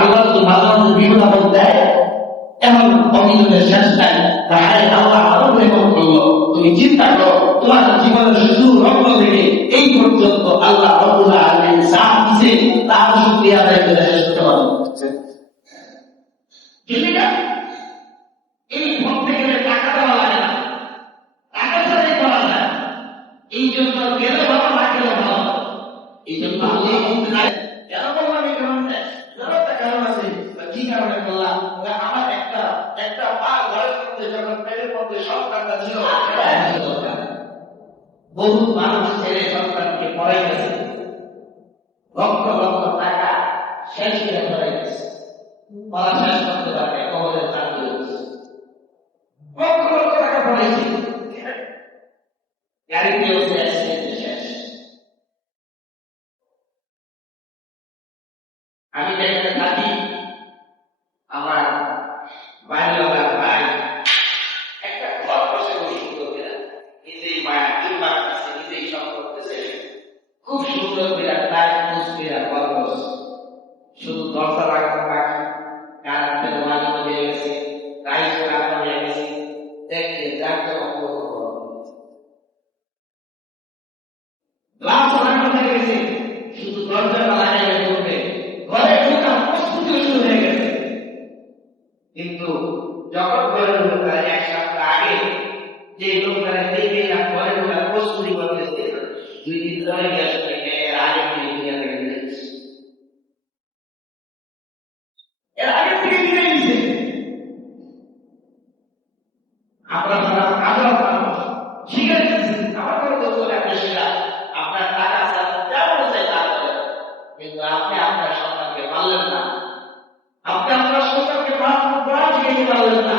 আল্লাহ তো মাঝে মাঝে বিপদ আপদ দেয়, এমন অভিযোগের শেষ নাই। তাই আল্লাহ আরো নির্ভর করলো, তুমি চিন্তা করো তোমার জীবনের শুধু রক্ত থেকে এই পর্যন্ত আল্লাহ রব্বুল আলামিন যা দিয়েছে তার শুকরিয়া আদায় করে শেষ করতে পারবে। এই করতে গেলে টাকা দেওয়া লাগে না, টাকা ছাড়াই করা যায়। এই জন্য গেলে ভালো না গেলে ভালো। এই জন্য আল্লাহ বলতে কেন বললাম এই কারণে, একটা কারণ আছে। কি কারণে বললাম? আমার একটা পা ঘরের মধ্যে যখন পেটের মধ্যে সন্তানটা ছিল, বহু মানুষ ছেলে সন্তানকে পড়াই গেছে, লক্ষ লক্ষ টাকা শেষ করে পড়াই গেছে, পড়া শেষ করতে পারে কবরের চাকরি হচ্ছে, লক্ষ লক্ষ টাকা পড়াইছে, গাড়িতে বসে অ্যাক্সিডেন্টে শেষ। আমি যেখানে থাকি আমার বাড়িওয়ালা ভাই একটা ঘর বসে সুন্দর করে নিজেই মায়া কিংবা নিজেই সব করতেছে, খুব সুন্দর করে তাই মুসলিরা ঘর বসে, শুধু দরজা লাগানো বাকি, কারেন্টের লাগানো হয়ে গেছে, টাইলস লাগানো হয়ে গেছে, দেখতে যাকে গ্লাস লাগানো হয়ে গেছে, শুধু দরজাটা লাগানো করবে, ঘরে ঢোকার প্রস্তুতি শুরু হয়ে গেছে। কিন্তু যখন ঘরে ঢোকার এক সপ্তাহ আগে যে লোকরা দেখে না ঘরে ঢোকার প্রস্তুতি করতেছে, 2 দিন ধরে গেছে এর আগে থেকে নিয়ে গেছে, এর আগে থেকে নিয়ে গেছে। আপনার আদর মানুষ শিখে গেছে, আমার কোনো দোষ করে আপনি শিখা আপনার টাকা যেমন চাই তা করে, কিন্তু আপনি আপনার সন্তানকে পারলেন না, আপনি আপনার সন্তানকে পড়া শিখাইতে পারলেন না,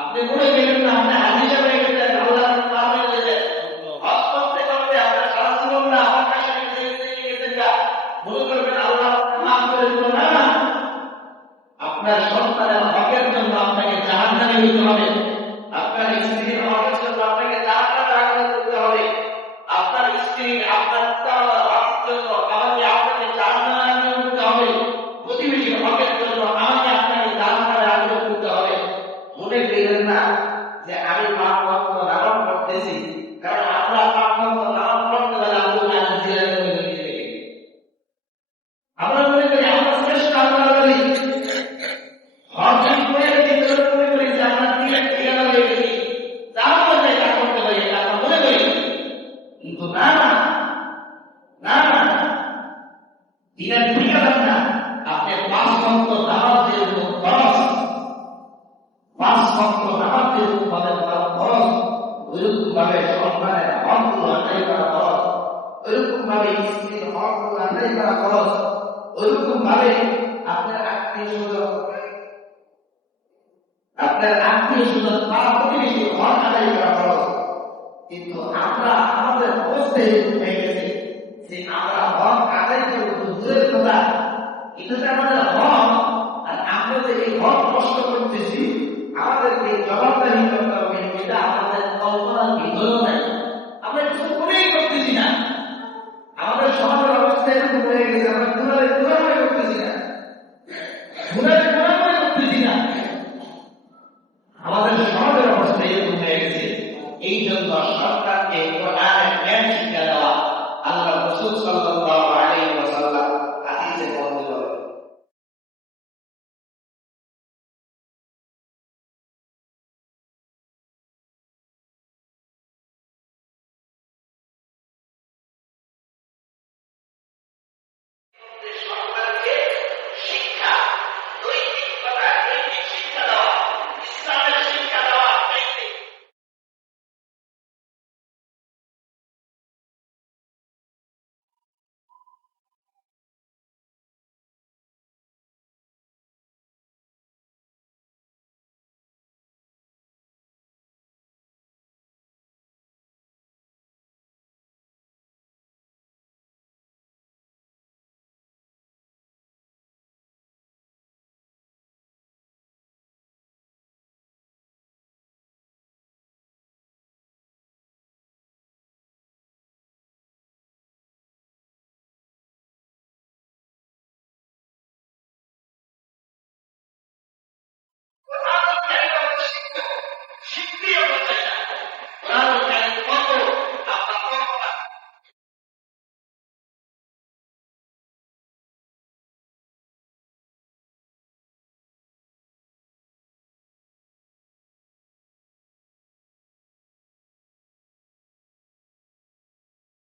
আপনি বলে গেলেন না, আপনি হাদিসে হয়ে গেলেন, আল্লাহ পারবেন যে হজ করতে করতে আপনার সারা জীবন না আমার কাছে গেছেন যা মনে করবেন আল্লাহ মাফ করে দিল না। আপনার সন্তানের হকের জন্য আপনাকে জাহান্নামে যেতে হবে, আপনার স্ত্রীর হকের জন্য আপনাকে জাহান্নামে আগুনে করতে হবে, আপনার স্ত্রী আপনার হকের জন্য আমাকে আপনাকে জাহান্নামে আগুনে করতে হবে, প্রতিবেশীর হকের জন্য আমাকে আপনাকে জাহান্নামে আগুনে করতে হবে। মনে করেন না যে আমি পাঁচ ওয়াক্ত নামাজ পড়তেছি, কারণ আমরা 5 ওয়াক্ত নামাজ পড়তে গেলে আল্লাহ জিজ্ঞাসা করে দিবে, আমরা মনে করি আমরা শ্রেষ্ঠ, আমরা বলি হজ করে মনে করি যে আমরা ঠিকানা হয়ে গেছি, তার মধ্যে তা করতে পারি, আমরা মনে করি। কিন্তু না না না, দিনের ঠিকানা না, আপনি 5 ওয়াক্ত নামাজ যেরকম খরচ, 5 ওয়াক্ত নামাজ যেরকম খরচ, ওইরকম ভাবে সন্তানের হকগুলো আদায় করা খরচ, ওইরকম ভাবে স্ত্রীর হকগুলো আদায় করা খরচ, ওইরকম ভাবে আপনার আত্মীয় স্বজন তারা প্রতিবেশী হক আদায় করা খরচ। কিন্তু আমরা আমাদের অবস্থায় হয়ে গেছে যে আমরা হক আদায় করবো দূরের কথা, এটা যে আমাদের হক, আর আমরা যে এই হক নষ্ট করতেছি আমাদেরকে জবাবদারি করতে হবে, এটা আমাদের কল্পনার ভিতরেও নাই, আমরা কিছু মনেই করতেছি না। আমাদের সমাজের অবস্থা এরকম হয়ে গেছে, আমরা গুণারে করতেছি না, গুণারে করতেছি না, আমাদের সমাজের অবস্থা এরকম হয়ে গেছে। এই জন্য সরকারকে কোরআনের জ্ঞান শিক্ষা দেওয়া আল্লাহ রাসূল সাল্লাল্লাহু আলাইহি ওয়াসাল্লাম হাদিসে বর্ণিত। সরকারকে শিক্ষা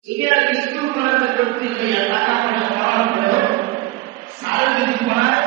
যদি আর স্কুল কলেজে ভর্তি হইয়া টাকা পয়সা পাওয়ার পরেও স্যার যদি পড়ায়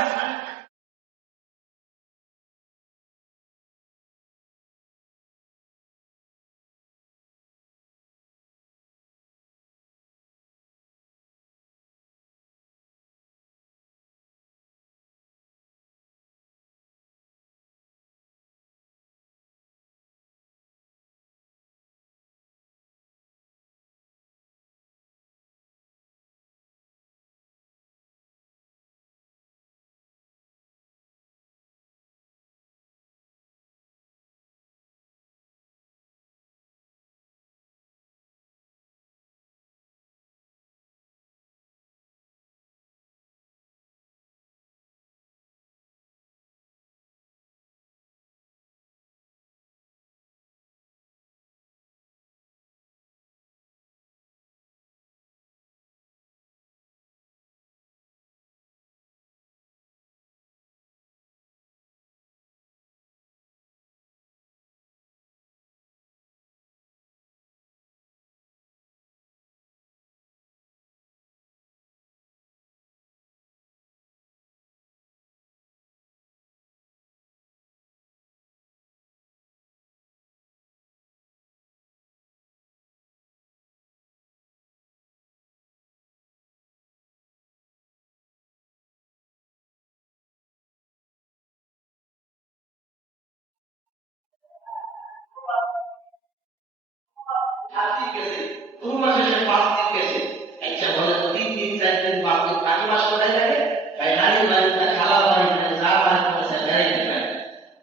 ছাত্রী গেছে 2 মাসে সে 5 দিন গেছে আচ্ছা বলে 3 দিন 4 দিন 5 দিন 5 মাস কোথায় যাবে তাই নারী বাড়িতে খালা বাড়িতে যা বাড়িতে আছে বেড়াইতে পারে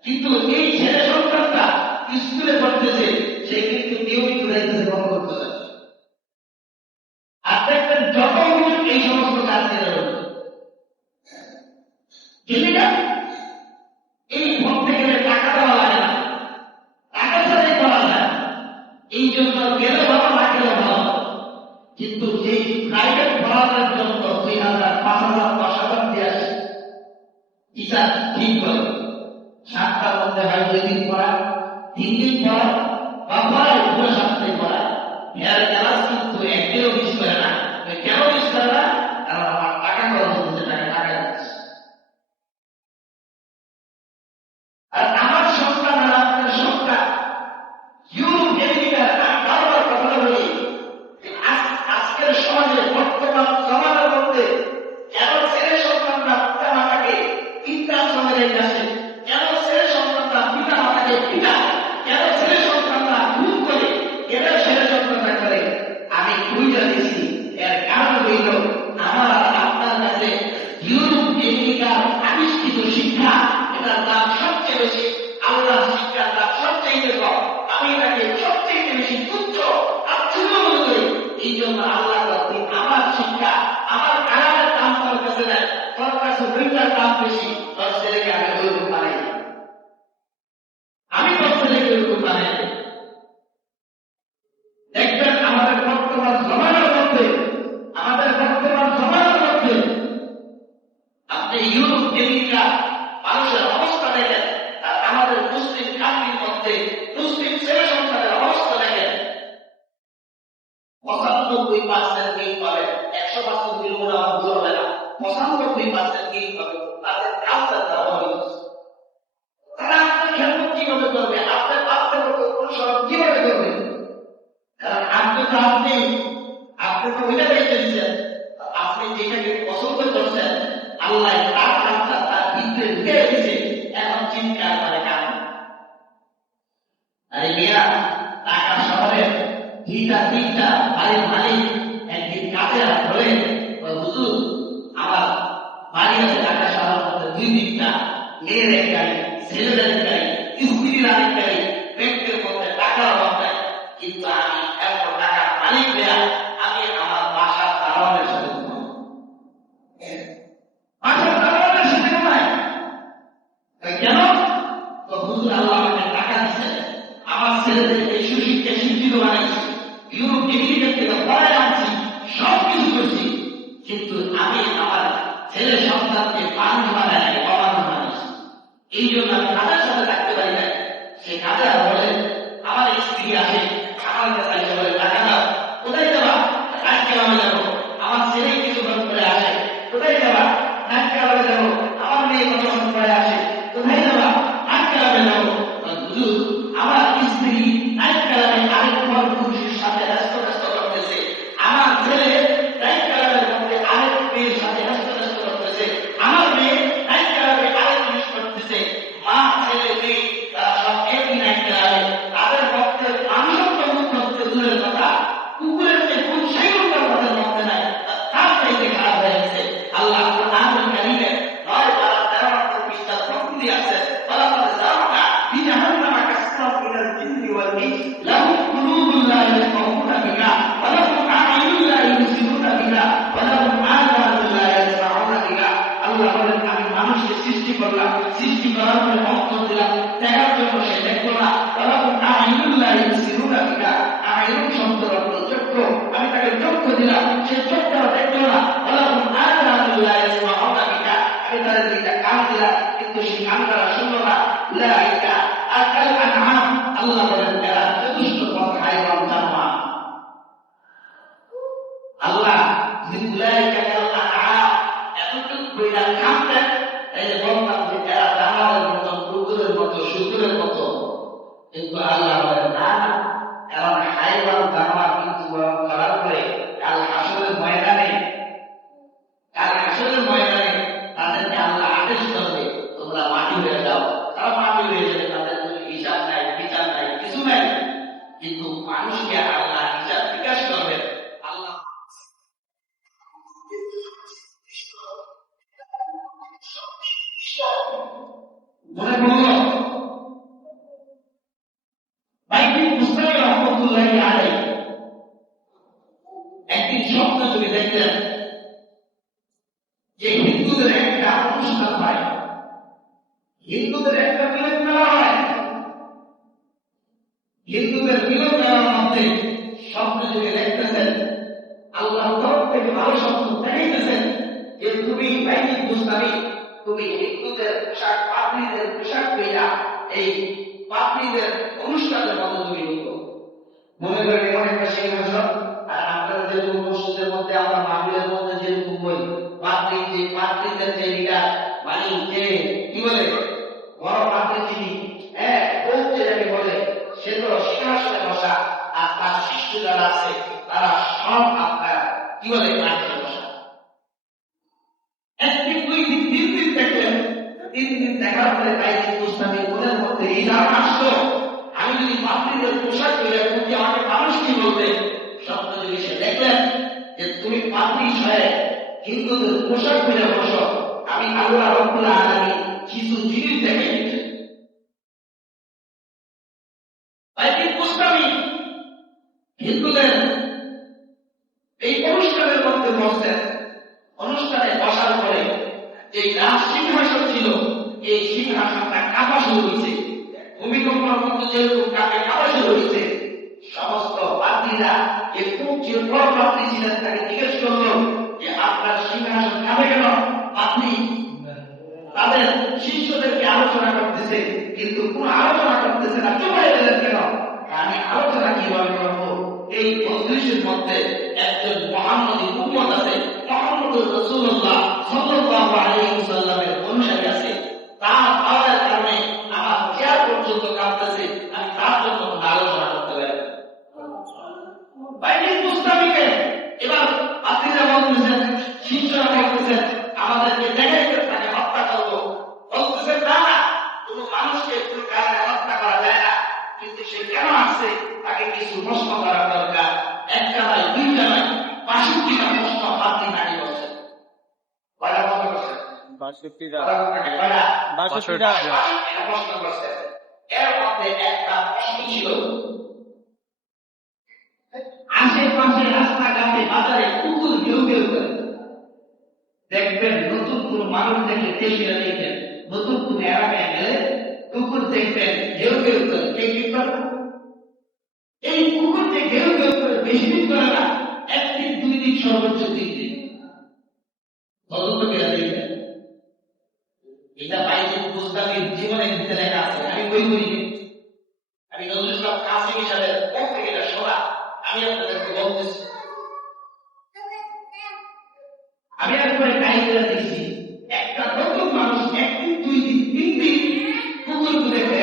কিন্তু এই ছেলে সন্তানটা স্কুলে পড়তেছে সে কিন্তু নিয়মিত যাইতেছে বন্ধ করতে যাচ্ছে আর দেখবেন যত মানুষ এই সমস্ত কাজ করে যেটা এই পড়তে গেলে টাকা দেওয়া লাগে না টাকা ছাড়াই করা যায় এই জন্য গেলে ভালো না গেলে ভালো কিন্তু এই প্রাইভেট পড়ানোর জন্য 2,000 5,000 10,000 দিয়ে আসে টিচার ঠিক করে 7টার মধ্যে হয় 2 দিন পড়া 3 দিন পড়া বা পড়ায় পুরো সপ্তাহে পড়া এর ক্লাস কিন্তু একদিনও মিস করে না কেন মিস করে না কারণ আমার টাকা খরচ হচ্ছে টাকা দিচ্ছে আর আমার সন্তান আর আপনার সন্তান ইউরোপ আমেরিকার বারবার কথা বলি আজকের সমাজে বর্তমান জমানার মধ্যে কেন ছেলে সন্তানরা পিতা মাতাকে বৃদ্ধাশ্রমে আসে কেন ছেলে সন্তানরা পিতা মাতাকে পিতা কেন ছেলে সন্তানরা খুন করে কেন ছেলে সন্তানরা করে আমি খুঁজে দিয়েছি এর কারণ হইল আমার আপনার কাছে ইউরোপ আমেরিকার আবিষ্কৃত শিক্ষা এটার দাম সবচেয়ে বেশি আল্লাহ শিক্ষার দাম সবচেয়ে কম আমি তাকে সবচেয়ে বেশি তুচ্ছ আর ছোট মনে করি এই জন্য আল্লাহ আমার শিক্ষা আমার কালারের দাম তোর কাছে নেয় তোর কাছে বইটার দাম বেশি তোর ছেলেকে আমি ওইরকম বানাই আমি তোর ছেলেকে ওইরকম বানাই দেখবেন আমাদের বর্তমান জমানার মধ্যে আপনি ইউরোপ আমেরিকা মানুষের অবস্থা দেখেন আর আমাদের মুসলিম কান্ট্রির মধ্যে মুসলিম ছেলে সন্তানের অবস্থা দেখেন 95% গেইন পাবে 100% দিল না ভুল হবে না 95% গেইন পাবে তাদের কালচার দেওয়া হয়েছে তারা আপনার খেদমত কিভাবে করবে আপনার আপনার মতো অনুসরণ কিভাবে করবে কারণ আপনি তো ওইটা দেখতে দিচ্ছেন আপনি যেটাকে পছন্দ করছেন আল্লাহ তার কালচার তার ভিতরে ঢুকে রেখেছে এখন চিৎকার করে কান আরে মিয়া ঢাকা শহরে 2টা 3টা বাড়ির মালিক একদিন কাজে ধরে হুজুর আমার বাড়ি আছে ঢাকা শহরের মধ্যে 2-3টা মেয়ের এক গাড়ি ছেলেদের এক গাড়ি স্ত্রীর আরেক গাড়ি ব্যাংকের মধ্যে টাকার অভাব নাই কিন্তু আমি এত টাকার মালিক দেয়া আমি আমার বাসার দারোয়ানের সাথে কেন তো হুজুর আল্লাহ আমাকে টাকা দিচ্ছে আমার ছেলেদেরকে সুশিক্ষা শিক্ষিত বানাইছি ইউরোপ আমেরিকা থেকে পড়ায় আনছি সব কিছু করছি কিন্তু আমি আমার ছেলে সন্তানকে মানুষ বানাই অমানুষ বানাইছি এই জন্য আমি তাদের সাথে থাকতে পারি না সে কাজে বলে আমার স্ত্রী আসে আমার কাছে বলে টাকা দাও কোথায় দেওয়া আল্লাহ বলেন আমি মানুষকে সৃষ্টি করলাম, সৃষ্টি করার পরে অন্তর দিলাম, দেখার জন্য সে দেখলো না। আইনুন শব্দের অর্থ চক্ষু, আমি তাকে চক্ষু দিলাম, সে চক্ষুটা দেখলো না। আমি তাদের দুইটা কান দিলাম, কিন্তু সেই কান তারা শুনলো না। আল্লাহ বলেন এরা চতুষ্ঠ পথ হাইওয়ান জানোয়ার। আল্লাহ এতটুকু বইটা কাঁদতেন, এই যে বলতাম যে এরা জানোয়ারের মতো, কুকুরের মতো, শুকুরের মতো, কিন্তু আল্লাহ বলেন না, এমন হাইওয়ান জানোয়ার কিন্তু করার পরে কাল হাসরের ময়দানে তাদেরকে আল্লাহ আদেশ করবে তোমরা মাটি হয়ে যাও। তারা মাটি হয়ে যাবে, তাদের কোনো হিসাব নাই, বিচার নাই, কিছু নাই। কিন্তু মানুষকে আল্লাহ হিসাব বিকাশ করবেন। আল্লাহ মনে করল বাইতুল মুসতামির রহমতুল্লাহি আলাইহি একদিন স্বপ্ন যুগে দেখলেন যে হিন্দুদের একটা অনুষ্ঠান হয়, হিন্দুদের একটা মিলন মেলা হয়। হিন্দুদের মিলন মেলার মধ্যে স্বপ্ন যুগে দেখতেছেন আল্লাহ তরফ থেকে ভালো স্বপ্ন দেখাইতেছেন যে তুমি বাইতুল মুসতামি, তুমি হিন্দুদের পোশাক, পাত্রীদের পোশাক পেয়া এই পাত্রীদের অনুষ্ঠানের মতো তুমি হতো। মনে করেন এমন একটা সিংহাসন, আর আপনারা যে মসজিদের মধ্যে আমরা মাহফিলের মধ্যে যেরকম বই পাত্রীদের যে লিডার মানে যে কি বলে বড় পাত্রী যিনি, বলতে যাকে বলে, সে তো সিংহাসনে বসা, আর তার শিষ্য যারা আছে তারা সব আপনার কি বলে মাঠে বসা। একদিন, দুই দিন, তিন দিন দেখলেন। তিন দিন দেখার পরে বাইতুল মুসতামির মনের মধ্যে এই ধারণা আসলো, আমি যদি পাত্রীদের পোশাক তৈরি করতে আমাকে মানুষ কি বলবে। স্বপ্ন যদি সে দেখলেন যে তুমি পাত্রী হয়ে হিন্দুদের পোশাক পরে বসো, আমি আল্লাহ রাব্বুল আলামিন কিছু জিনিস দেখে দিচ্ছি। বাইতুল মুসতামি হিন্দুদের এই অনুষ্ঠানের মধ্যে বসতেন। অনুষ্ঠানে বসার পরে এই রাজ সিংহাসন ছিল, এই সিংহাসনটা কাঁপা শুরু হয়েছে। ভূমিকম্পের মধ্যে যেরকম কাঁপা শুরু হয়েছে, সমস্ত পাত্রীরা একটু যে বড় পাত্রী ছিলেন তাকে জিজ্ঞেস করলো যে আপনার সিংহাসন কাঁপে কেন? পাত্রী তাদের শিষ্যদেরকে আলোচনা করতেছে, কিন্তু কোন আলোচনা করতেছে না, চুপ হয়ে গেলেন কেন? আমি আলোচনা কিভাবে করবো? এই মজলিসের মধ্যে একজন মুহাম্মদী উম্মত আছে, মুহাম্মদুর রাসূলুল্লাহ সাল্লাল্লাহু আলাইহি ওয়াসাল্লামের অনুসারী আছে। তার পাওয়ার কারণে আমার চেয়ার পর্যন্ত কাঁপতেছে, আমি তার জন্য আলোচনা করতে পারি। বাইতুল মুসতামিকে এবার পাত্রীরা বলতেছেন, শিষ্যরা বলতেছেন আমাদেরকে দেখাইতে তাকে হত্যা করবো। বলতেছেন না, কোন মানুষকে কোনো কারণে হত্যা করা যায় না, কিন্তু সে কেন আসছে তাকে কিছু প্রশ্ন করা দরকার। একটা নয়, দুইটা নয়, ৬২টা প্রশ্ন পাত্রী নারী করছে। কয়টা প্রশ্ন করছে? ৬২টা প্রশ্ন করছে। এর মধ্যে একটা প্রশ্ন ছিল, আশেপাশে রাস্তাঘাটে বাজারে কুকুর ঘেউ ঘেউ করে। দেখবেন নতুন কোন মানুষ দেখলে দেশিরা দেখবেন, নতুন কোন এলাকায় গেলে কুকুর দেখবেন ঘেউ ঘেউ করে। কে কি করে? এই কুকুর যে ঘেউ ঘেউ করে বেশি দিন করে না, একদিন, দুই দিন, সর্বোচ্চ ৩ দিন। তদন্ত করে দেখবেন। এটা বাইতুল মুসতামির জীবনের ভিতরে লেখা আছে, আমি বই করি। আমি নজরুল ইসলাম কাসিম হিসাবে থেকে এটা শোনা, আমি আপনাদেরকে বলতেছি। আমি একবারে কাহিনীটা দেখছি, একটা নতুন মানুষ একদিন, দুই দিন, ৩ দিন কুকুর দেখে,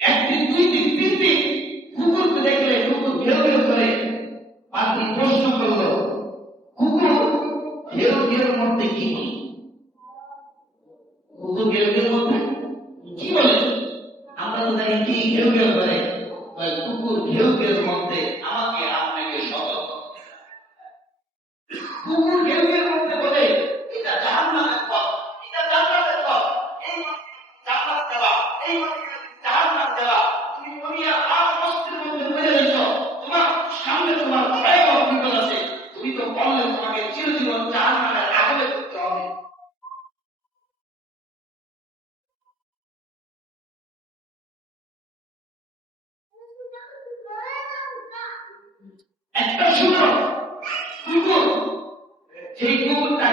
একদিন, দুই দিন, ৩ দিন কুকুর দেখলে কুকুর ঘেউ ঘেউ করে। পাত্রী প্রশ্ন করলো, কুকুর ঘেউ ঘেউ মধ্যে কি বলে? কুকুর ঘেউ ঘেউ মধ্যে কি বলে? আমরা তো জানি কি ঘেউ ঘেউ করে। কুকুর ঘেউ ঘেউ মধ্যে আমাকে আপনাকে সতর্ক। কুকুর ঘেউ ঘেউ মধ্যে বলে এটা জাহান্নামের পথ, এটা জান্নাতের পথ, এই জান্নাত দেওয়া, এই জাহান্নাম দেওয়া। তুমি দুনিয়ার আর বস্তির মধ্যে পড়ে রয়েছ, তোমার সামনে তোমার ভয়াবহ বিপদ আছে। তুমি তো বললে তোমাকে চিরজীবন জাহান্নামের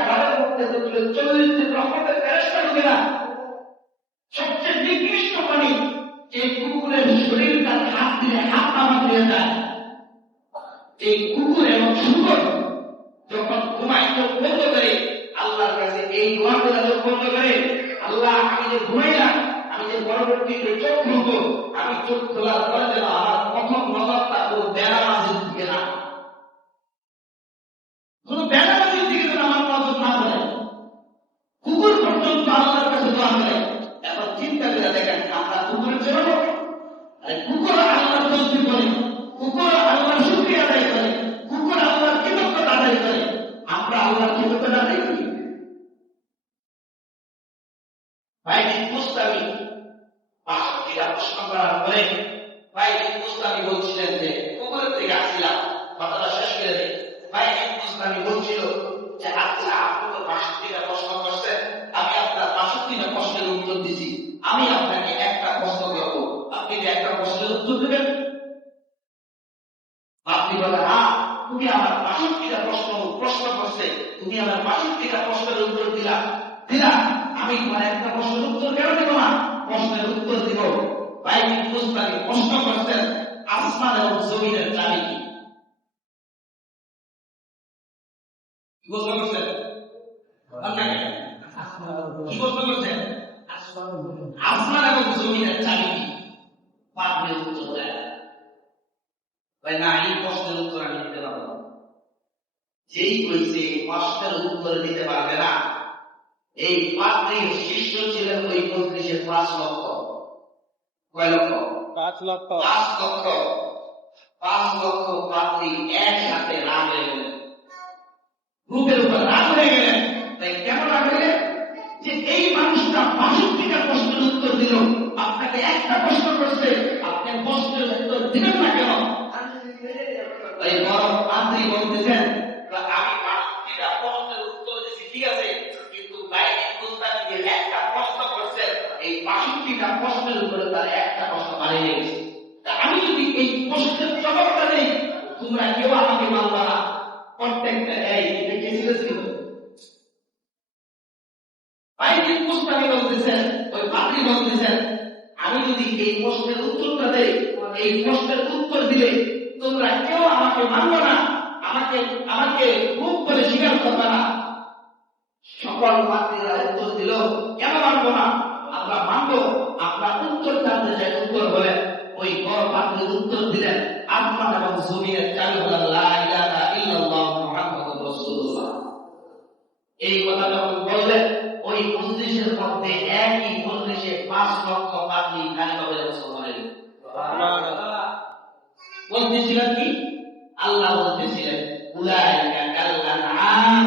তাদের মধ্যে ঢুকলে 40 রহমতের ফেরেশতা ঢুকে না। সবচেয়ে নিকৃষ্ট প্রাণী যে কুকুরের শরীরটা হাত দিলে হাত নামা দিয়ে যায়। এই কুকুর এবং শুকর যখন ঘুমায় চোখ বন্ধ করে আল্লাহর কাছে এই দোয়া করে চোখ বন্ধ করে, আল্লাহ আমি যে ঘুমাইলাম, আমি যে পরবর্তীতে চোখ খুলবো, আমি চোখ খোলার পরে যেন আমার প্রথম নজরটা কোনো বেনামাজির দিকে না, কোনো বেনামাজির দিকে যেন আমার নজর না যায়। কুকুর পর্যন্ত আল্লাহর কাছে দোয়া করে। এখন চিন্তা করে দেখেন, আমরা কুকুরের জন্য কুকুর আল্লাহর তসবিহ করে, কুকুর আল্লাহর শুকরিয়া আদায় করে, কুকুর আল্লাহর কৃতজ্ঞতা আদায় করে, আমরা আল্লাহর কৃতজ্ঞতা আদায় করি? বাইজিদ বুস্তামি 65টা প্রশ্ন করার পরে বাইজিদ বুস্তামি বলছিলেন যে কুকুরের থেকে আসছিলাম, কথাটা শেষ করে দেয়। বাইজিদ বুস্তামি বলছিল যে আচ্ছা আপনি তো 65টা প্রশ্ন করছেন, আমি আপনার 65টা প্রশ্নের উত্তর দিছি, আমি আপনাকে একটা প্রশ্ন করব, আপনি কি একটা প্রশ্নের উত্তর দেবেন? আপনি বলেন হ্যাঁ, তুমি আমার 65টা প্রশ্ন করছে, তুমি আমার 65টা প্রশ্নের উত্তর দিলা, আমি তোমার একটা প্রশ্নের উত্তর কেন দেব না? প্রশ্নের উত্তর দিব। বাইজিদ বুস্তামি প্রশ্ন করছেন আসমান এবং জমিনের চাবি কি? প্রশ্ন করছেন কি প্রশ্ন করছেন? আসমান এবং জমিনের চাবি কি? পাত্রের উত্তর দেয় না, এই প্রশ্নের উত্তর আমি দিতে পারবো না। যেই কইছে প্রশ্নের উত্তর দিতে পারবে না, এই পাত্রীর শিষ্য ছিলেন ওই মজলিসের 5 লক্ষ। কয় লক্ষ? 5 লক্ষ। 5 লক্ষ। 5 লক্ষ পাত্রী একসাথে রাগ হয়ে গেলেন, গ্রুপের উপর রাগ হয়ে গেলেন। তাই কেমন রাগ হয়ে? যে এই মানুষটা 65টা প্রশ্নের উত্তর দিল, আপনাকে একটা প্রশ্ন করছে, আপনি প্রশ্নের উত্তর দিবেন না কেন? এই বড় পাত্রী বলতেছেন আমি 65টা প্রশ্নের উত্তর দিচ্ছি, ঠিক আছে, কিন্তু বাইজিদ বুস্তামি যে একটা প্রশ্ন করছে, এই 65টা প্রশ্নের উপরে তার একটা প্রশ্ন বাড়িয়ে গেছে। আমি যদি এই প্রশ্নের জবাবটা দেই, তোমরা কেউ আমাকে মানবা না। প্রত্যেকটা এই ছিল বাইজিদ বুস্তামি বলতেছেন, ওই পাত্রী বলতেছেন আমি যদি এই প্রশ্নের উত্তরটা দেই, এই প্রশ্নের উত্তর দিলে তোমরা কেউ আমাকে মানবে না, আমাকে মুখ করে স্বীকার করবে না। সকল পাত্রীরা উত্তর দিল কেন মানবো না, আমরা মানবো। আপনার উত্তর জানতে চাই, উত্তর বলে ওই বড় পাত্রীর উত্তর দিলেন আসমান এবং জমিনের চাবি হলো লা ইলাহা ইল্লাল্লাহ মুহাম্মাদুর রাসূলুল্লাহ। এই কথা যখন বললেন, ওই মজলিসের মধ্যে একই মজলিসে 5 লক্ষ পাত্রী খালিভাবে মুসলমানের বলতেছিলেন কি? আল্লাহ বলতেছিলেন উলাইকা কাল আনআম।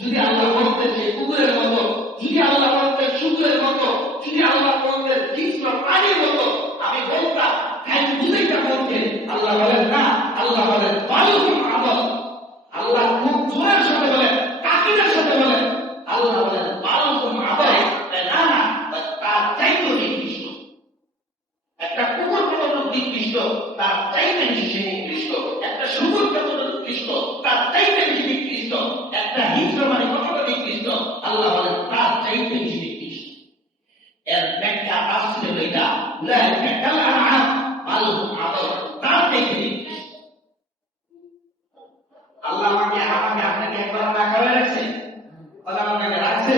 যদি আল্লাহ বলতেছে কুকুরের মতো, যদি আল্লাহ বলতে শুকুরের মতো, যদি আল্লাহ বলতে হিংস্র প্রাণীর মতো, আমি বলতাম হ্যাঁ বুঝেইটা বলতে। আল্লাহ বলেন না, আল্লাহ বলেন বালুকুম আদল। আল্লাহ খুব জোরের সাথে বলেন, কাকিরের সাথে বলেন, আল্লাহ বলেন বালুকুম আদল। না না, তার চাইতে নিকৃষ্ট। একটা কুকুর কতটুকু নিকৃষ্ট, তার চাইতে বেশি নিকৃষ্ট। একটা শুকুর কতটুকু নিকৃষ্ট, তার চাইতে বেশি নিকৃষ্ট। একটা হিংস্র মানে কতটা নিকৃষ্ট, আল্লাহ বলেন তার চাইতে বেশি নিকৃষ্ট। এর ব্যাখ্যা আসছে এটা উলাইকা কাল আনআম বালুকুম আদল, তার চাইতে নিকৃষ্ট। আল্লাহ আমাকে আপনাকে একবার না খাওয়াই রাখছে? আল্লাহ আমাকে রাখছে?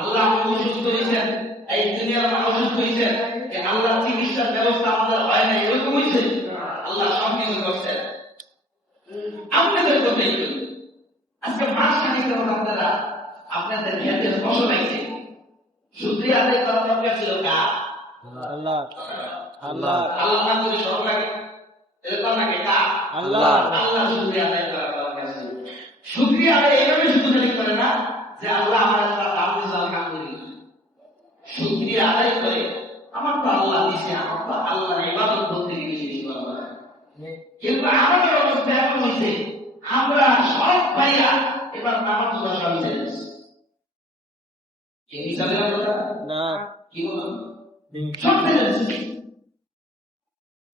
আল্লাহ আমাকে অসুস্থ হয়েছেন, এই দুনিয়ার অসুস্থ হয়েছেন, আল্লাহ চিকিৎসার ব্যবস্থা আমাদের হয় না, এরকম হয়েছে? আল্লাহ সব কিছু করছেন। আপনাদের কথাই আজকে মাস খানিক আপনারা আপনাদের খেতে ফসল হয়েছে, শুকরিয়া আদায় করার দরকার ছিল কার? আল্লাহ। আল্লাহ আল্লাহ না করে সরকার এরকম নাকি কার? আল্লাহ। আল্লাহ শুকরিয়া আদায় করার দরকার ছিল। শুকরিয়া আদায় এইভাবে শুধু করে না যে আল্লাহ আমার একটা দাম দিয়েছে আলহামদুলিল্লাহ। শুকরিয়া আদায় করে আমার তো আল্লাহ দিছে, আমার তো আল্লাহর ইবাদত করতে গিয়ে বেশি করা হয়। কিন্তু আমাদের অবস্থা এমন হয়েছে, আমরা সব ভাইয়া এবার নামাজ রোজা সবই ছেড়ে দিচ্ছি। এই হিসাবে না কি বলুন, সব ছেড়ে দিচ্ছি।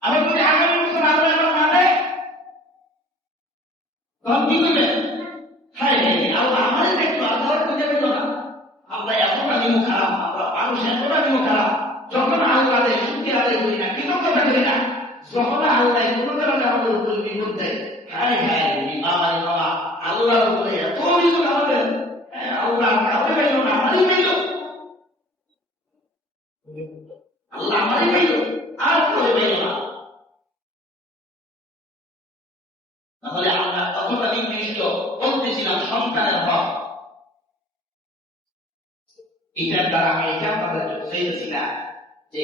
আমি যদি আগামী বছর আমরা এবার মানে তখন কি করবে? হ্যাঁ আল্লাহ আমাদের একটু যখন আল্লাহ কোনো কারণে আমাদের উপর বিপদ দেয়, হ্যাঁ হ্যাঁ বাবা রে বাবা, আল্লাহর উপরে এত অভিযোগ আমাদের, আল্লাহ কাউকে পাইল না, আমারই পাইল, আল্লাহ আমারই পাইল, আর করে পাইল না। তাহলে আমরা কতটা নির্দিষ্ট বলতেছিলাম সন্তানের হক। এটার দ্বারা আমি এটা আপনাদের চাইতেছি না যে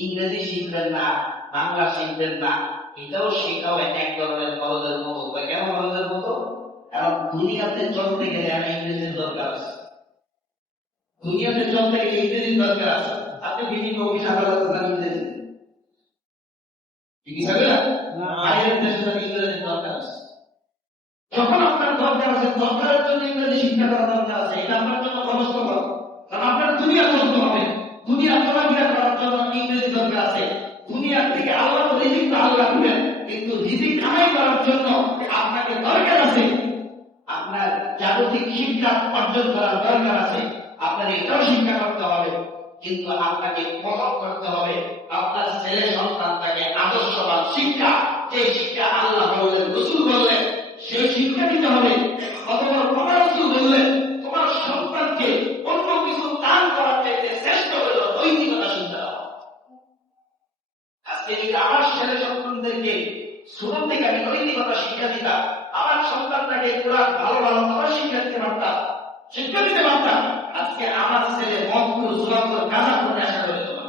ইংরেজি শিখবেন না, বাংলা শিখবেন না, এটাও শেখাও এক ধরনের ফরজের মতো। কেন ফরজের মতো? কারণ দুনিয়াতে চলতে গেলে আমি ইংরেজির দরকার আছে, দুনিয়াতে চলতে গেলে ইংরেজির দরকার আছে। আপনি বিভিন্ন অফিস আদালত ইংরেজি ঠিক হবে না, বাইরের দেশে ইংরেজির দরকার আছে। যখন আপনার দরকার আছে, দরকারের জন্য ইংরেজি শিক্ষা করা দরকার আছে, এটা আপনার জন্য খরচ করবো, কারণ আপনার দুনিয়া চলতে হবে, দুনিয়া চলাফেরা করার জন্য ইংরেজি দরকার আছে। দুনিয়ার থেকে আল্লাহ রিজিক আল্লাহ রাখবেন, কিন্তু রিজিক কামাই করার জন্য আপনাকে দরকার আছে, আপনার জাগতিক শিক্ষা অর্জন করার দরকার আছে, আপনার এটাও শিক্ষা করতে হবে। কিন্তু আপনাকে প্রথম করতে হবে আপনার ছেলে সন্তানটাকে আদর্শবান শিক্ষা, যে শিক্ষা আল্লাহ বললেন, রাসূল বললেন, সেই শিক্ষা দিতে হবে। অথবা তোমার রাসূল বললেন তোমার সন্তানকে অন্য কিছু দান করার চাইতে শ্রেষ্ঠ হলো নৈতিকতা শিক্ষা দেওয়া। আজকে যদি আমার ছেলে সন্তানদেরকে ছোট থেকে আমি নৈতিকতা শিক্ষা দিতাম, আমার সন্তানটাকে পুরা ভালো ভালো কথা শিক্ষা দিতে পারতাম, শিক্ষা দিতে পারতাম, আজকে আমার ছেলে মদপুর জোরাপুর গাঁজা করে নেশা করে দেওয়া,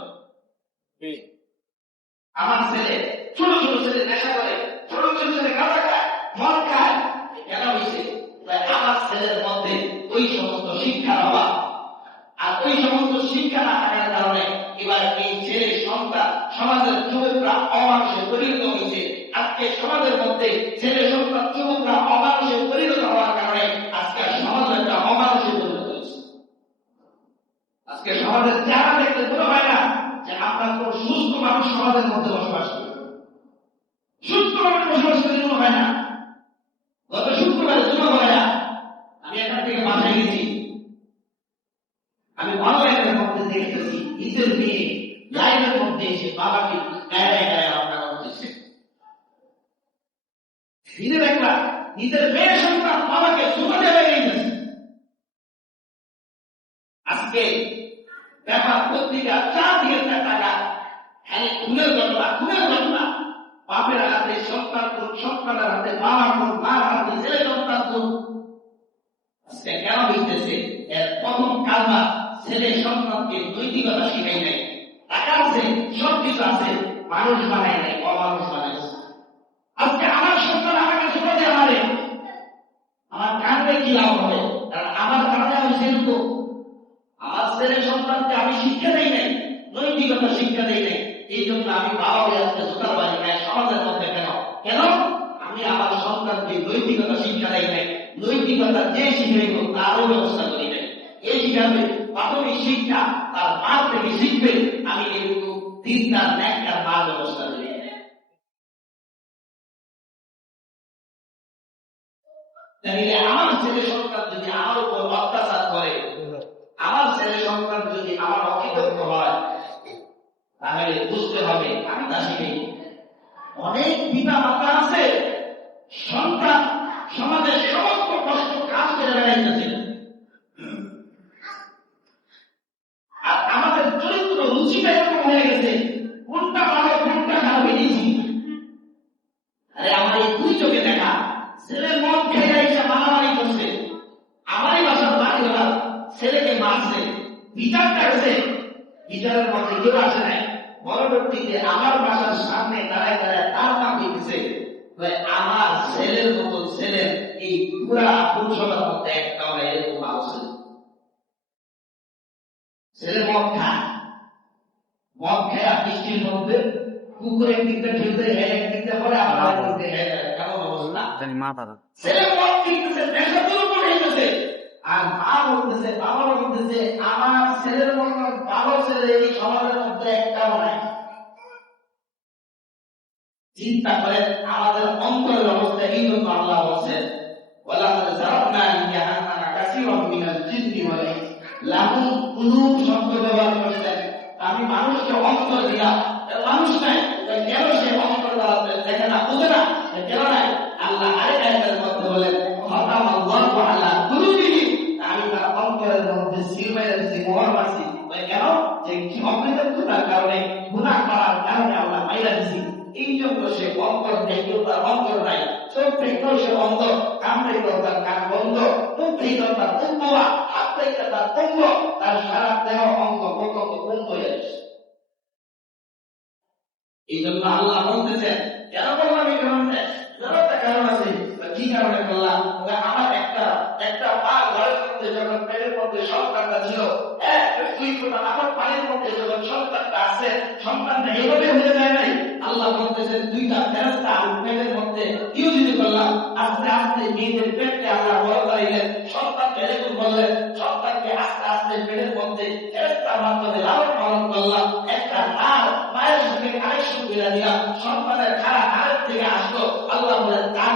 আমার ছেলে ছোট ছোট ছেলে নেশা করে, ছোট ছোট ছেলে গাঁজা খায়, মদ খায়, কেন হয়েছে? আমার ছেলের মধ্যে ওই সমস্ত শিক্ষার অভাব। আর ওই সমস্ত শিক্ষা না থাকার কারণে এবার এই ছেলে সন্তান সমাজের যুবকরা অমানুষে পরিণত হয়েছে। আজকে সমাজের মধ্যে ছেলে সন্তান যুবকরা অমানুষে পরিণত হওয়ার কারণে আজকে সমাজ একটা অমানুষে পরিণত হয়েছে। আজকে সমাজের চেহারা দেখতে মনে হয় না যে আমরা কোন সুস্থ মানুষ সমাজের মধ্যে বসবাস করি, সুস্থ মানুষ বসবাস করি মনে হয় না। গত শুক্রবারে জমা হয় না, আমি এখান থেকে বাসায় গেছি, আমি অনলাইনের মধ্যে দেখতেছি নিজের মেয়ে লাইনের মধ্যে এসে বাবাকে গায়ে গায়ে আপনারা করতেছে। নিজের মেয়ে সন্তান বাবাকে জমা দেবে গেছে। আজকে ব্যাপার পত্রিকা 4 দিনের টাকা খুনের ঘটনা, বাপের হাতে সন্তান খুন, সন্তানের হাতে বাবা খুন, মার হাতে ছেলে সন্তান খুন। আজকে কেন হইতেছে? এর প্রথম কারণ ছেলে সন্তানকে নৈতিকতা শিখাই নাই, টাকা আছে, সবকিছু আছে, মানুষ বানায় নাই, অমানুষ বানাইছে। আজকে আমার সন্তান আমাকে ছোট দিয়ে মারে, আমার কারণে কি লাভ হবে? কারণ আমার কারণে আমি সেরকম আমার ছেলে সন্তানকে আমি শিক্ষা দেই নাই, নৈতিকতা শিক্ষা দেই নাই। এই জন্য আমি বাবা হয়ে আজকে জোতার বাড়ি খাই সমাজের মধ্যে। কেন আমি আমার সন্তানকে নৈতিকতা শিক্ষা দেই নাই? নৈতিকতা যে শিখাইব তারও ব্যবস্থা করি নাই। এই শিখাবে প্রাথমিক শিক্ষা তার মা থেকে শিখবে, আমি কিন্তু 3 নেককার মার ব্যবস্থা করি। তাহলে আমার ছেলে সন্তান যদি আমার উপর অত্যাচার করে, আমার ছেলে সন্তান যদি আমার অকৃতজ্ঞ হয়, তাহলে বুঝতে হবে আমি তা শিখি। অনেক পিতা মাতা আছে সন্তান সমাজের সমস্ত কষ্ট কাজ করে বেড়াইতেছে, আর আমাদের চরিত্র রুচিটা এরকম হয়ে গেছে, কোনটা ভালো কোনটা খারাপ বেরিয়েছি। আরে আমার এই 2 চোখে দেখা ছেলে মদ খেয়ে এসে মারামারি করছে, আমারই বাসার বাড়ি ওরা ছেলেকে মারছে, বিচারটা হয়েছে, বিচারের মধ্যে কেউ আসে নাই। পরবর্তীতে আমার বাসার সামনে দাঁড়ায় দাঁড়ায় তার নাম দিতেছে, আমার ছেলের মতো ছেলে এই পুরা পুরুষতার মধ্যে একটা এরকম মানুষ ছেলে মদ খায়, মদ খেয়ে বৃষ্টির মধ্যে কুকুরের দিকটা ঠেলতে একদিকটা করে আমার দিকতে কেমন অবস্থা। ছেলে মদ কিনতেছে, নেশা শুরু করে দিতেছে, আর মা বলতেছে, বাবা বলতেছে আমার ছেলের মতো ভালো ছেলে এই সমাজের মধ্যে একটাও নাই। চিন্তা করেন আমাদের অন্তরের অবস্থা। এই জন্য আল্লাহ বলছেন শব্দ ব্যবহার করছেন, আমি মানুষকে অন্তর দিলাম, মানুষ নাই কেন সে অন্তর দ্বারা দেখে না, বুঝে না, কেন নাই? আল্লাহ আরেক আয়াতের মধ্যে বলেন খতামাল্লাহু আলা কুলুবিহিম, আমি তার অন্তরের মধ্যে সিল মেরে দিয়েছি, মোহর মারছি। কেন? যে কি অকৃতজ্ঞতার কারণে, গুনাহ করার কারণে আল্লাহ মাইরা দিয়েছি। এই জন্য সে অন্তর দেখেও তার অন্তর নাই, চোখ দেখেও সে অন্ধ, কান দেখেও তার কান বন্ধ, মুখ দেখেও তার মুখ বোবা, হাত দেখে তার অঙ্গ, তার সারা দেহ অঙ্গ প্রত্যঙ্গ বন্ধ হয়ে গেছে। এই জন্য আল্লাহ বলতেছেন, কেন বললাম এই কারণে? একটা কারণ আছে। কি কারণে বললাম? আমার একটা পা ঘরের মধ্যে যখন পেটের মধ্যে সন্তানটা ছিল, দুই ফোঁটা আমার পানির মধ্যে যখন সন্তানটা আছে, সন্তানটা এভাবে হয়ে যায় নাই। আল্লাহ বলতেছেন দুইটা ফেরেশতা আমি পেটের মধ্যে নিয়োজিত করলাম, আস্তে আস্তে মেয়েদের পেটকে আল্লাহ বড় করাইলেন, সন্তানকে এরকম বললেন, সন্তানকে আস্তে আস্তে পেটের মধ্যে ফেরেশতার মাধ্যমে লালন পালন করলাম। একটা মায়ের সঙ্গে কানেকশন করে দিলাম, সন্তানের খারাপ আরেক থেকে আসলো, আল্লাহ বলেন তার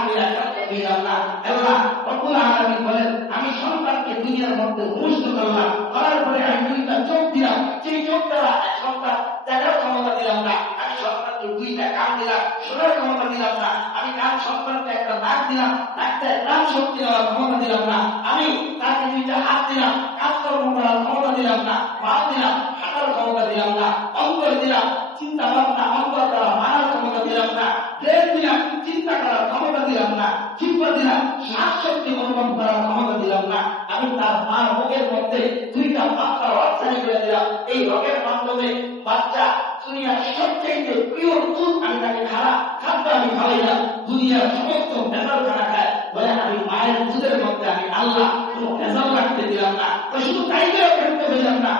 দিলাম না। আল্লাহ রব্বুল আলামিন বলেন আমি সন্তানকে দুনিয়ার মধ্যে ভূমিষ্ঠ করলাম, করার পরে আমি দুইটা চোখ দিলাম, সেই চোখ দ্বারা সন্তান দেখার ক্ষমতা দিলাম না। আমি সন্তানকে দুইটা কান দিলাম, শোনার ক্ষমতা দিলাম না। আমি সন্তানকে একটা নাক দিলাম, নাকটা প্রাণ শক্তি দেওয়ার ক্ষমতা দিলাম না। আমি তাকে দুইটা হাত দিলাম, কাজকর্ম করার ক্ষমতা দিলাম না। পা দিলাম, হাঁটার ক্ষমতা দিলাম না। অন্তর দিলাম, চিন্তা ভাবনা অন্তর দ্বারা মানার ক্ষমতা দিলাম না। ব্রেন দিলাম, চিন্তা করার ক্ষমতা দিলাম না। জিহ্বা দিলাম, শ্বাস শক্তি অনুভব করার ক্ষমতা দিলাম না। আমি তার মার মুখের মধ্যে দুইটা পাত্রা রপ্তানি করে দিলাম। এই রোগের মাধ্যমে বাচ্চা দুনিয়ার সবচেয়ে প্রিয় দুধ আমি তাকে খাদ্য আমি খাওয়াইলাম। দুনিয়ার সমস্ত ভেজাল খানা খায় বলে আমি মায়ের দুধের মধ্যে আমি আল্লাহ কোনো ভেজাল রাখতে দিলাম না। শুধু তাই করতে দিলাম না,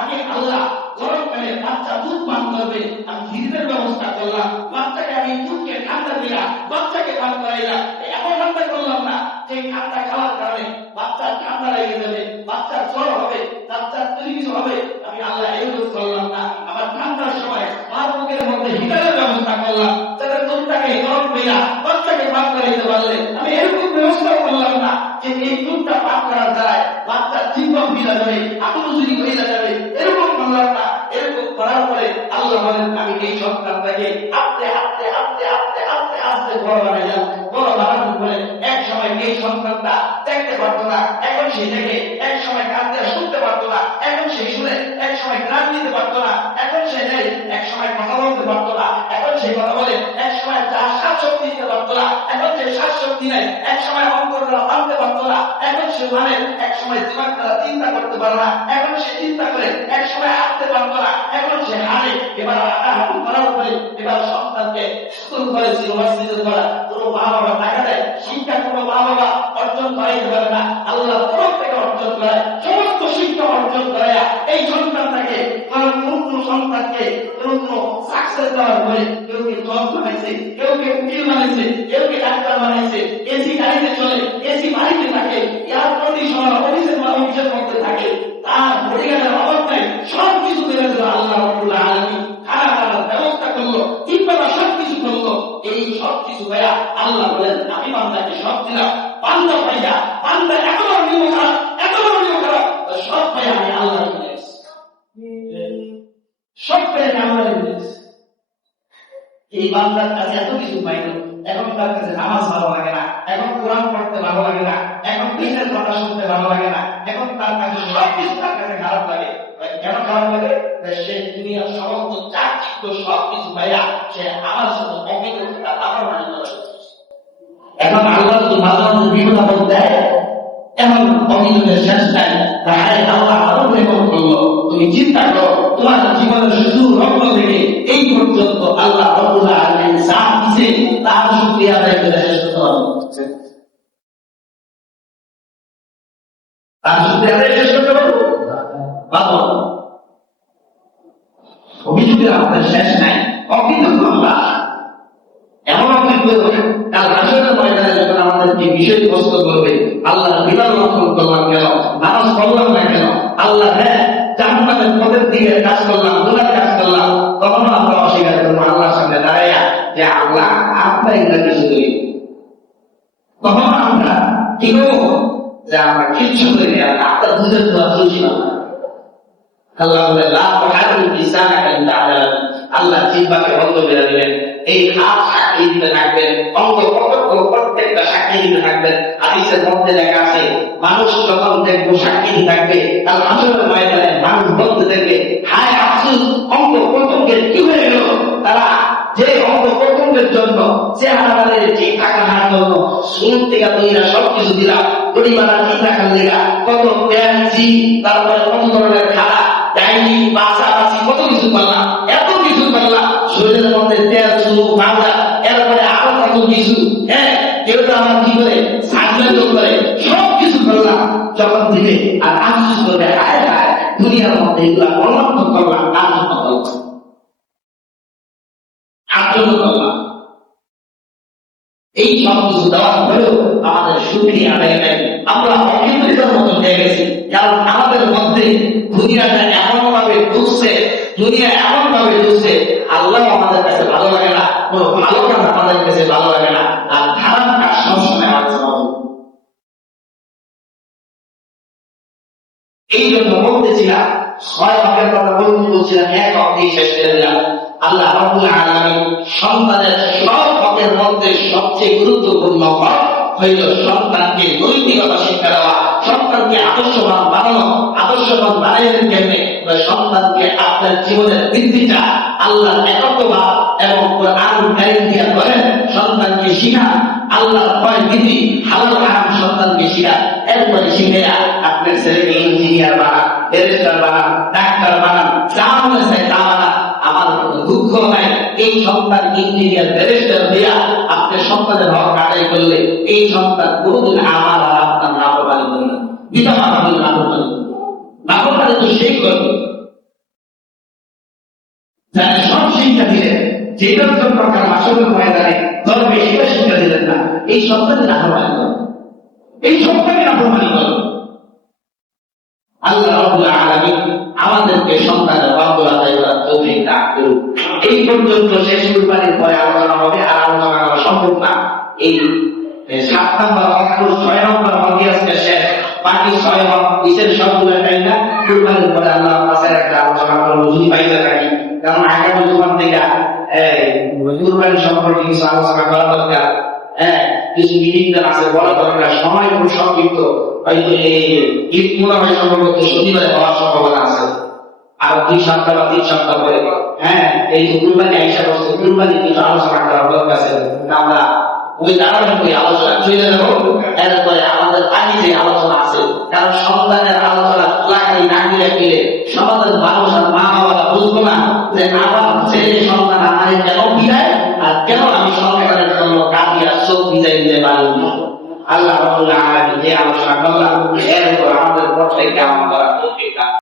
আমি আল্লাহ গরমকালে বাচ্চা দুধ পান করবে, আমি ফ্রিজের ব্যবস্থা করলাম। বাচ্চাকে আমি দুধকে ঠান্ডা দিলাম, বাচ্চাকে পান করাইলাম। এমন ঠান্ডা করলাম না যে ঠান্ডা খাওয়ার কারণে বাচ্চার ঠান্ডা লেগে যাবে, বাচ্চার জ্বর হবে, বাচ্চার তৈরি হবে। আমি আল্লাহ এগুলো করলাম না। আমার ঠান্ডার সময় মার মুখের মধ্যে হিটারের ব্যবস্থা করলাম, যাতে দুধটাকে গরম করিয়া বাচ্চাকে পান করাইতে পারলে। আমি এরকম ব্যবস্থা করলাম না যে এই দুধটা পান করার দ্বারায় বাচ্চার জিহ্বা ভিজা যাবে, আত্মজুরি হয়ে যাবে। এরকম করলাম না। এরকম করার পরে আল্লাহ বলেন আমি এই সন্তানটাকে আস্তে আস্তে আস্তে আস্তে আস্তে আস্তে বড় বানাইলাম। বড় বানানোর পরে এক সময় এই সন্তানটা দেখতে পারতো না, এখন সে দেখে। এক সময় কান দিয়ে শুনতে পারতো না, এখন সে শুনে। এক সময় গ্রাম দিতে পারতো না, এখন সে নেই। এক সময় কথা বলতে পারতো না, এখন সে কথা বলে। এক সময় তার শ্বাস শক্তি দিতে পারতো না, এখন সে শ্বাস শক্তি নেই। এক সময় অন্তর দ্বারা মানতে পারতো না, এখন সে মানে। এক সময় দিমাগ দ্বারা চিন্তা করতে পারে না, এখন সে চিন্তা করে। এক সময় হাঁটতে পারতো না, এখন সে হাঁটে। এবার হাঁটাহাঁটি করার পরে এবার সন্তানকে স্কুল কলেজ ইউনিভার্সিটিতে পড়া কোনো মা বাবা টাকা দেয়, শিক্ষা কোনো মা বাবা অর্জন করাইতে পারে না। আল্লাহ তরফ থেকে অর্জন করায়, সমস্ত শিক্ষা অর্জন করায় এই সন্তানটাকে কোন সন্তানকে কোন সাকসেস দেওয়ার পরে কেউ কে জজ বানাইছে, কেউ কে উকিল বানাইছে, কেউ কে ডাক্তার বানাইছে। এসি গাড়িতে চলে, এসি বাড়িতে থাকে, এয়ার কন্ডিশনার অফিসের মধ্যে থাকে, তার বডিগার্ডের অভাব নাই। সব কিছু করে দিল আল্লাহ রাব্বুল আলামিন। খানা খাওয়ার ব্যবস্থা করলো, ঠিকভাবে সবকিছু করলো। এই সব কিছু ভাইয়া আল্লাহ বলেন আমি বান্দাকে সব দিলাম। বান্দা ভাইয়া, বান্দা এত বড় নিয়ম খারাপ, এত বড় নিয়ম খারাপ, সব ভাইয়া আমি আল্লাহ সব পেয়ে আমরা এই বান্দার কাছে এত কিছু পাইল। এখন তার কাছে নামাজ ভালো লাগে না, এখন কোরআন পড়তে ভালো লাগে না, এখন দিনের কথা শুনতে ভালো লাগে না, এখন তার কাছে সব কিছু তার কাছে খারাপ লাগে। কেন খারাপ লাগে? সে দুনিয়ার সমস্ত চাকচিক্য সব কিছু পাইয়া সে আমার সাথে অভিজ্ঞতা আমার মানে করে। এখন আল্লাহ যদি মাঝে মাঝে বিপদ আপদ দেয়, এমন অভিযোগের শেষ নাই। আল্লাহ আরো প্রেরণ করলো। তুমি চিন্তা করো, তোমার জীবনের শুধু রক্ত থেকে এই পর্যন্ত আল্লাহ রাব্বুল আলামিন যা দিয়েছে তার শুকরিয়া আদায় করে শেষ করতে হবে। তার শুকরিয়া আদায় শেষ করতে পারবো। অভিযোগের আমাদের শেষ নাই। অকৃতজ্ঞ আমরা, এমন অকৃতজ্ঞ কাল হাসরের ময়দানে যখন আমাদেরকে বিষয়বস্তু করবে, আল্লাহর বিধান লঙ্ঘন করলাম কেন, নামাজ পড়লাম না কেন, আল্লাহ হ্যাঁ জান্নাতের পথের দিকে কাজ করলাম, গুনার কাজ করলাম, তখন আমরা অস্বীকার করবো আল্লাহর সামনে দাঁড়াইয়া যে আল্লাহ আমরা এগুলা কিছু করি। তখন আমরা কি করবো যে আমরা কিচ্ছু করি না, আপনার বুঝে তো চলছি না। আল্লাহ বলে লা তুহারিক লিসানাকা লিতা'লাম, আল্লাহ জিহ্বাকে বন্ধ করে দিবেন। এই হাত সাক্ষী দিতে থাকবেন, অঙ্গ প্রত্যেকটা সাক্ষী দিতে থাকবেন। হাদিসের মধ্যে লেখা আছে, মানুষ যখন দেখবো সাক্ষী দিতে থাকবে, কাল হাসরের ময়দানে মানুষ বলতে থাকবে, হায় আফসোস, অঙ্গ প্রত্যঙ্গের কি হয়ে গেল। তারা যে অঙ্গ প্রত্যঙ্গের জন্য চেহারাদের ঠিক থাকার জন্য শুরু থেকে তৈরি সবকিছু দিলাম, পরিমাণা ঠিক রাখার লেগা কত পেঁয়াজি, তারপরে কত ধরনের খারাপ ডাইনি বাচ্চা কত কিছু করলাম, এত কিছু করলাম, শরীরের মধ্যে তেল শুরু ভাঙা, এরপরে আরো কত কিছু। হ্যাঁ, কেউ তো আমার কি করে সার্জারি করে সব কিছু করলাম, যখন দিবে আর আফসোস করবে, হায় হায় দুনিয়ার মধ্যে এগুলা অনর্থক করলাম, কার জন্য করলাম, কার জন্য করলাম। এই সব কিছু দেওয়ার পরেও আমাদের সুক্রিয়া আদায় নাই, আমরা অকৃতজ্ঞতার মতো হয়ে গেছি। কারণ আমাদের মধ্যে দুনিয়াটা এমন ভাবে ঢুকছে, দুনিয়া এমন ভাবে ঢুকছে, আল্লাহ আমাদের কাছে ভালো লাগে না, কোনো ভালো কাজ আমাদের কাছে ভালো লাগে না, আর খারাপ কাজ সবসময় আমাদের ভালো। এই জন্য বলতেছিলাম, 6 ভাগের কথা বলছিলাম, 1 ভাগ দিয়ে শেষ করে দিলাম। আল্লাহ রাব্বুল আলামিন সন্তানের সব ভাগের মধ্যে সবচেয়ে গুরুত্বপূর্ণ ভাগ হইল সন্তানকে নৈতিকতা শিক্ষা দেওয়া, সন্তানকে আদর্শবান বানানো। আদর্শবান বানাইলেন কেমনে? সন্তানকে আপনার জীবনের ভিত্তিটা আল্লাহর একত্ববাদ এবং কোরআন কারীম দিয়ে করেন, সন্তানকে শিখান আল্লাহর ভয় ভীতি, হালাল হারাম সন্তানকে শিখান। এরপরে শিখেয়া আপনার ছেলেকে ইঞ্জিনিয়ার বানান, ব্যারিস্টার বানান, ডাক্তার বানান, যা মনে চায় তা বানান, আমার কোনো দুঃখ নাই। এই সন্তান ইঞ্জিনিয়ার ব্যারিস্টার দিয়া আপনার সন্তানের হক আদায় করলে এই সন্তান কোনদিন আমার আর আপনার নাফরমানি করবে না, পিতা মাতা বলে নাফরমানি তো সেই করবে যারা সব শিক্ষা দিলেন, যেটার জন্য আসলের ময়দানে ধর্মে সেটা শিক্ষা দিলেন না, এই সন্তানকে নাফরমানি করবে, এই সন্তানকে নাফরমানি করবে। আল্লাহ রাব্বুল আলামিন আমাদেরকে সন্তানের হক আদায় করার তৌফিক দান করুন। এই পর্যন্ত শেষ কুরবানির পরে আলোচনা হবে, আর আলোচনা করা সম্ভব না। এই 7 নম্বর অঙ্ক 6 নম্বর অঙ্কে আজকে শেষ, বাকি 6 অঙ্ক বিশেষ সবগুলো টাইম না, কুরবানির পরে আল্লাহ পাশে একটা আলোচনা করবো যদি পাইতে থাকি। কারণ আগামী জুমার থেকে কুরবানি সম্পর্কে কিছু আলোচনা করা দরকার। কিছু মিনিট আছে বলা দরকার, সময় খুব সংক্ষিপ্ত, হয়তো এই ঈদ মনে হয় সম্ভবত শনিবারে হওয়ার সম্ভাবনা আছে, আর 2 সপ্তাহ বা 3 সপ্তাহ পরে। এই কুরবানি আইসা বসছে, কুরবানি কিছু আলোচনা করার দরকার আছে। আমরা ওই ধারাবাহিক ওই আলোচনা চলে যাবো। এরপরে আমাদের আগে যে আলোচনা আছে, কারণ সন্তানের আলোচনা খোলাখালি না দিলে গেলে সমাজের মানুষ আর মা বাবারা বুঝবো না যে আমার ছেলে সন্তান আমার কেন বিদায়, আর কেন আমি সন্তানের জন্য কাঁদি আর চোখ ভিজাই দিতে পারি না। আল্লাহ রাব্বুল আলামিন যে আলোচনা করলাম এর উপর আমাদের প্রত্যেককে আমল করা